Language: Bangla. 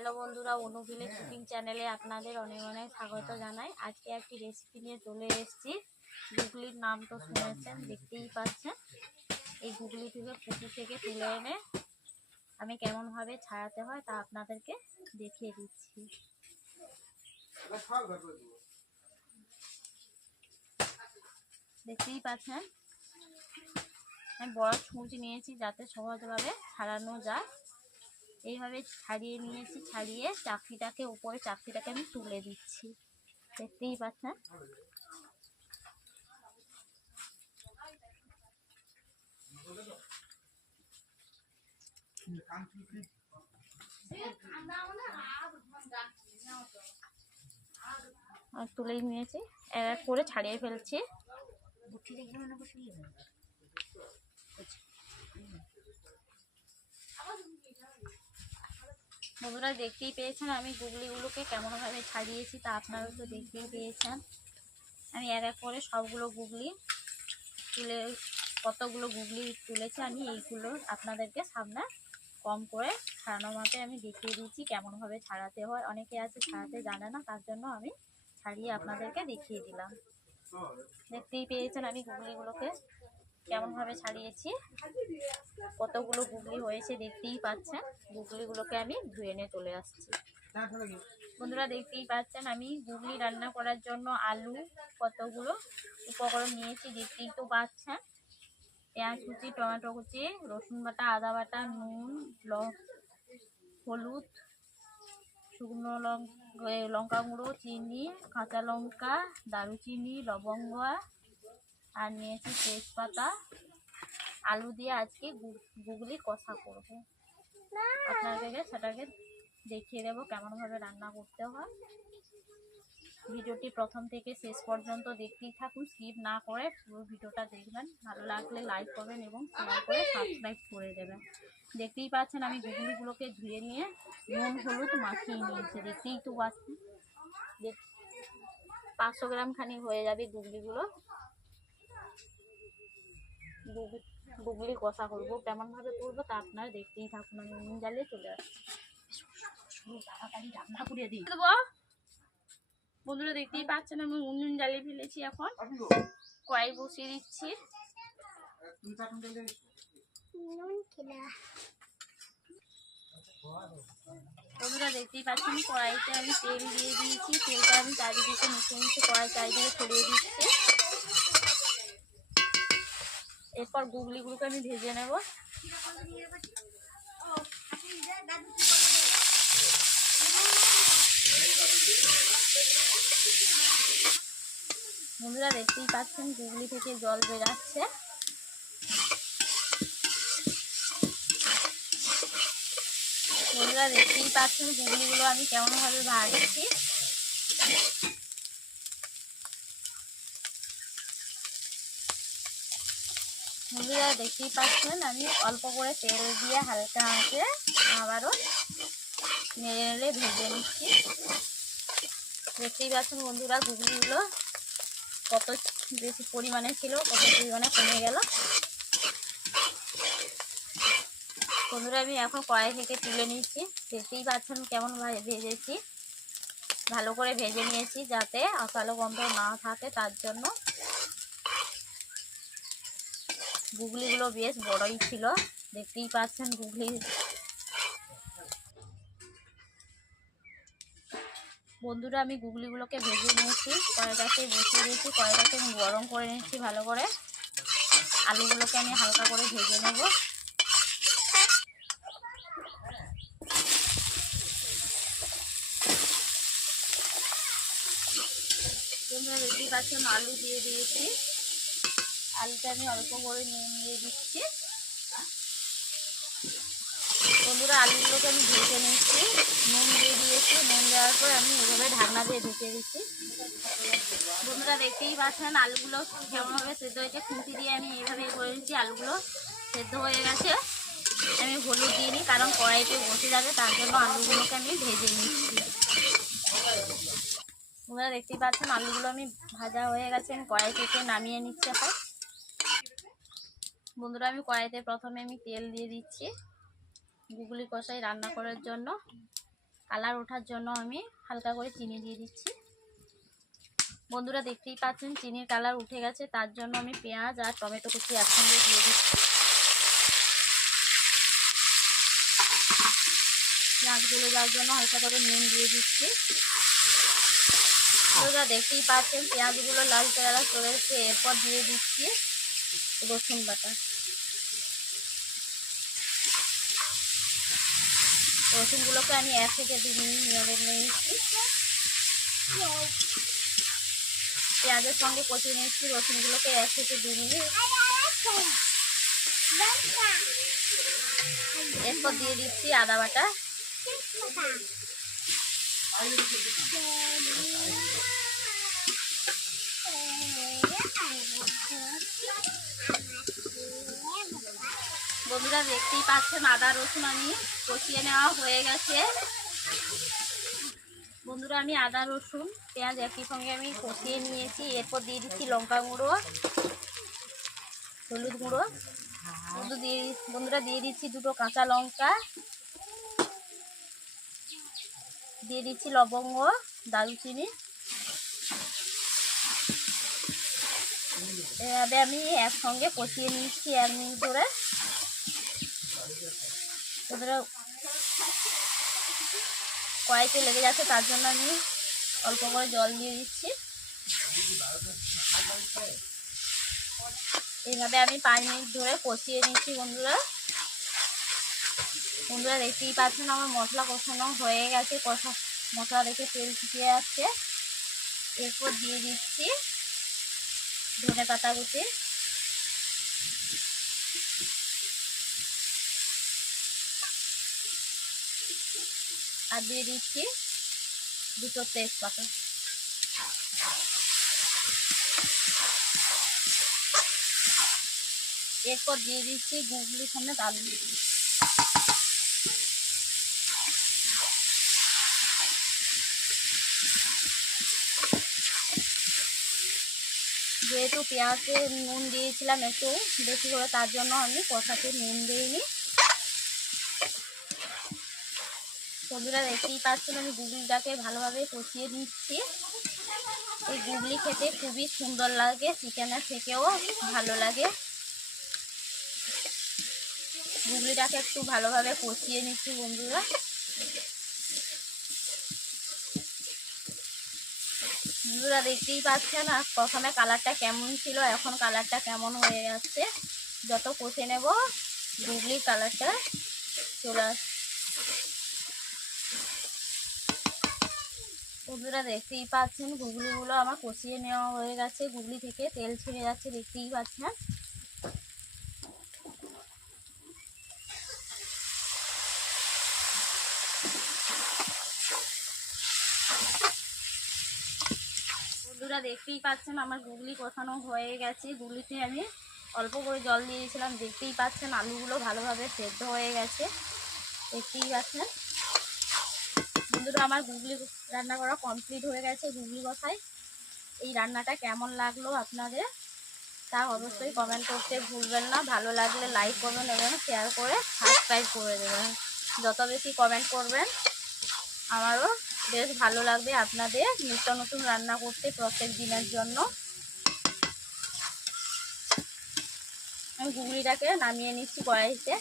হ্যালো বন্ধুরা অনুভিলে কুকিং চ্যানেলে আপনাদের অনেক অনেক স্বাগত জানাই। আজকে একটি রেসিপি নিয়ে চলে এসেছি। গুগলির নাম তো শুনেছেন দেখতেই পাচ্ছেন। এই গুগলি থেকে পুকুর থেকে তুলে এনে আমি কেমনভাবে ছাড়াতে হয় তা আপনাদেরকে দেখিয়ে দিচ্ছি। দেখতেই পাচ্ছেন? আমি বড় ছুঁচ নিয়েছি যাতে সহজভাবে ছাড়ানো যায়। এইভাবে ছাড়িয়ে নিয়েছি, ছাড়িয়ে চাকরিটাকে, উপরে চাকরিটাকে আমি তুলে দিচ্ছি। দেখতেই পাচ্ছেন? তুলে নিয়েছি। এক এক করে ছাড়িয়ে ফেলছি। বন্ধুরা দেখতেই পেয়েছেন আমি গুগলিগুলোকে কেমনভাবে ছাড়িয়েছি তা আপনারা তো দেখতেই পেয়েছেন। আমি এক এক করে সবগুলো গুগলি তুলে, কতগুলো গুগলি তুলেছি আমি, এইগুলো আপনাদেরকে সামনে কম করে ছাড়ানো মতে আমি দেখিয়ে দিচ্ছি কেমনভাবে ছাড়াতে হয়। অনেকে আছে ছাড়াতে জানে না, তার জন্য আমি ছাড়িয়ে আপনাদেরকে দেখিয়ে দিলাম। দেখতেই পেয়েছেন আমি গুগলিগুলোকে কেমনভাবে ছাড়িয়েছি? কতগুলো গুগলি হয়েছে দেখতেই পাচ্ছেন। গুগলিগুলোকে আমি ধুয়ে নিয়ে চলে আসছি। বন্ধুরা দেখতেই পাচ্ছেন, আমি গুগলি রান্না করার জন্য আলু কতগুলো উপকরণ নিয়েছি দেখতেই তো পাচ্ছেন। পেঁয়াজ কুচি, টমেটো কুচি, রসুন বাটা, আদা বাটা, নুন, ল- হলুদ, শুকনো লঙ্কা লঙ্কা গুঁড়ো চিনি, কাঁচা লঙ্কা, দারুচিনি, লবঙ্গ আর নিয়েছি তেজপাতা, আলু দিয়ে আজকে গুগলি কষা করব। আপনাদেরকে সেটাকে দেখিয়ে দেবো কেমনভাবে রান্না করতে হয়। ভিডিওটি প্রথম থেকে শেষ পর্যন্ত দেখতেই থাকুন, স্কিপ না করে পুরো ভিডিওটা দেখবেন। ভালো লাগলে লাইক করবেন এবং শেয়ার করে সাবস্ক্রাইব করে দেবেন। দেখতেই পাচ্ছেন আমি গুগলিগুলোকে ধুয়ে নিয়ে নুন, হলুদ মাখিয়ে নিয়েছি। দেখতেই তো পাচ্ছেন। দেখ- পাঁচশো গ্রাম খানি হয়ে যাবে গুগলিগুলো। গুগলি কষা করব কেমনভাবে করব তা আপনারা দেখতেই থাকুন। আমি নুন জ্বালিয়ে চলে তাড়াতাড়ি রান্না করে দিই। বন্ধুরা দেখতেই পাচ্ছেন, আমি উনুন জ্বালিয়ে ফেলেছি এখন। কড়াই বসিয়ে দিচ্ছি। বন্ধুরা দেখতেই পাচ্ছেন, কড়াইতে আমি তেল দিয়ে দিয়েছি। তেলটা আমি চারিদিকে মুখে মুখে কড়াই চারিদিকে ছড়িয়ে দিচ্ছি। এরপর গুগলিগুলোকে আমি ভেজে নেব। বন্ধুরা, দেখতেই পাচ্ছেন, গুগলি থেকে জল বেরাচ্ছে। বন্ধুরা, দেখতেই পাচ্ছেন, গুগলিগুলো আমি কেমনভাবে ভাজছি। বন্ধুরা দেখতেই পাচ্ছেন, আমি অল্প করে তেল দিয়ে হালকা আঁচে আবারও নেড়ে নেড়ে ভেজে নিচ্ছি। দেখতেই পাচ্ছেন বন্ধুরা গুগলিগুলো কত বেশি পরিমাণে ছিল, কত পরিমাণে কমে গেল। বন্ধুরা আমি এখন কড়াই থেকে তুলে নিচ্ছি। দেখতেই পাচ্ছেন কেমন ভেজেছি। ভালো করে ভেজে নিয়েছি যাতে আকালো গন্ধ না থাকে তার জন্য। গুগলিগুলো বেশ বড়ই ছিল। দেখতেই পাচ্ছেন গুগলি। বন্ধুরা, আমি গুগলিগুলোকে ভেজে নিয়েছি। কড়াইটাকে বসিয়ে দিয়েছি। কড়াইটাকে আমি গরম করে নিয়েছি ভালো করে। আলুগুলোকে আমি হালকা করে ভেজে নেব। দেখতেই পাচ্ছেন, আলু দিয়ে দিয়েছি। আলুটা আমি অল্প করে নুন দিয়ে দিচ্ছি। বন্ধুরা, আলুগুলোকে আমি ভেজে নিচ্ছি। নুন দিয়ে দিয়েছি। নুন দেওয়ার পর আমি এভাবে ঢাকনা দিয়ে ঢেকে দিচ্ছি। বন্ধুরা, দেখতেই পাচ্ছেন আলুগুলো কেমনভাবে সেদ্ধ হয়েছে। খুঁটি দিয়ে আমি এইভাবে করে নিচ্ছি। আলুগুলো সেদ্ধ হয়ে গেছে। আমি হলুদ দিয়ে নিই কারণ কড়াইতে বসে যাবে, তার জন্য আলুগুলোকে আমি ভেজে নিচ্ছি। বন্ধুরা, দেখতেই পাচ্ছেন আলুগুলো আমি ভাজা হয়ে গেছে। আমি কড়াই থেকে নামিয়ে নিচ্ছি এখন। বন্ধুরা, আমি কড়াইতে প্রথমে আমি তেল দিয়ে দিচ্ছি। গুগলি কষাই রান্না করার জন্য। কালার ওঠার জন্য আমি হালকা করে চিনি দিয়ে দিচ্ছি। বন্ধুরা, দেখতেই পাচ্ছেন চিনির কালার উঠে গেছে। তার জন্য আমি পেঁয়াজ আর টমেটো কুচি একসঙ্গে দিয়ে দিচ্ছি। পেঁয়াজ পেঁয়াজগুলো যাওয়ার জন্য হালকা করে নুন দিয়ে দিচ্ছি। বন্ধুরা, দেখতেই পাচ্ছেন পেঁয়াজগুলো লাল কালার চলে এসেছে। এরপর দিয়ে দিচ্ছি রসুন বাটা। রসুনগুলোকে আমি এক থেকে দু মিনিট নেড়ে নিয়েছি। পেঁয়াজের সঙ্গে কষিয়ে নিচ্ছি রসুনগুলোকে এক থেকে দু মিনিট। এরপর দিয়ে দিচ্ছি আদা বাটা। বন্ধুরা দেখতেই পাচ্ছেন, আদা, রসুন আমি কষিয়ে নেওয়া হয়ে গেছে। বন্ধুরা আমি আদা, রসুন, পেঁয়াজ একই সঙ্গে আমি কষিয়ে নিয়েছি। এরপর দিয়ে দিচ্ছি লঙ্কা গুঁড়ো, হলুদ গুঁড়ো। বন্ধু দিয়ে, বন্ধুরা দিয়ে দিচ্ছি দুটো কাঁচা লঙ্কা। দিয়ে দিচ্ছি লবঙ্গ, দারুচিনি। এভাবে আমি একসঙ্গে কষিয়ে নিচ্ছি এক মিনিট ধরে। বন্ধুরা কড়াইতে লেগে যাচ্ছে, তার জন্য আমি অল্প করে জল দিয়ে দিচ্ছি। এইভাবে আমি পাঁচ মিনিট ধরে কষিয়ে নিচ্ছি বন্ধুরা। বন্ধুরা দেখতেই পাচ্ছেন, আমার মশলা কষানো হয়ে গেছে, কষা মশলা দেখে তেল ছিটিয়ে যাচ্ছে। এরপর দিয়ে দিচ্ছি ধনে পাতা কুচি। আর দিয়ে দিচ্ছি দুটো তেজপাতা। এরপর দিয়ে দিচ্ছি গুগলি সমেত আলু। যেহেতু পেঁয়াজে নুন দিয়েছিলাম একটু বেশি করে, তার জন্য আমি কষাতে নুন দিইনি। বন্ধুরা দেখতেই পাচ্ছেন, আমি গুগলিটাকে ভালোভাবে কষিয়ে দিচ্ছি এই গুগলি খেতে খুবই সুন্দর লাগে চিকেনের থেকেও ভালো লাগে। গুগলিটাকে একটু ভালোভাবে কষিয়ে নিচ্ছি বন্ধুরা। বন্ধুরা দেখতেই পাচ্ছেন, আর প্রথমে কালারটা কেমন ছিল, এখন কালারটা কেমন হয়ে যাচ্ছে। যত কষে নেব, গুগলির কালারটা চলে আস বন্ধুরা দেখতেই পাচ্ছেন, গুগলিগুলো আমার কষিয়ে নেওয়া হয়ে গেছে। গুগলি থেকে তেল ছেড়ে যাচ্ছে, দেখতেই পাচ্ছেন। বন্ধুরা দেখতেই পাচ্ছেন, আমার গুগলি কষানো হয়ে গেছে। গুগলিতে আমি অল্প করে জল দিয়েছিলাম, দেখতেই পাচ্ছেন, আলুগুলো ভালোভাবে সেদ্ধ হয়ে গেছে। দেখতেই পাচ্ছেন। বন্ধুরা, আমার গুগলি রান্না করা কমপ্লিট হয়ে গেছে, গুগলি কষায় এই রান্নাটা কেমন লাগল আপনাদের, তা অবশ্যই কমেন্ট করতে ভুলবেন না। ভালো লাগলে লাইক করবেন এবং শেয়ার করে সাবস্ক্রাইব করে দেবেন। যত বেশি কমেন্ট করবেন, আমারও বেশ ভালো লাগবে আপনাদের নিত্য নতুন রান্না করতে প্রত্যেক দিনের জন্য। আমি গুগলিটাকে নামিয়ে নিচ্ছি কড়াইতে।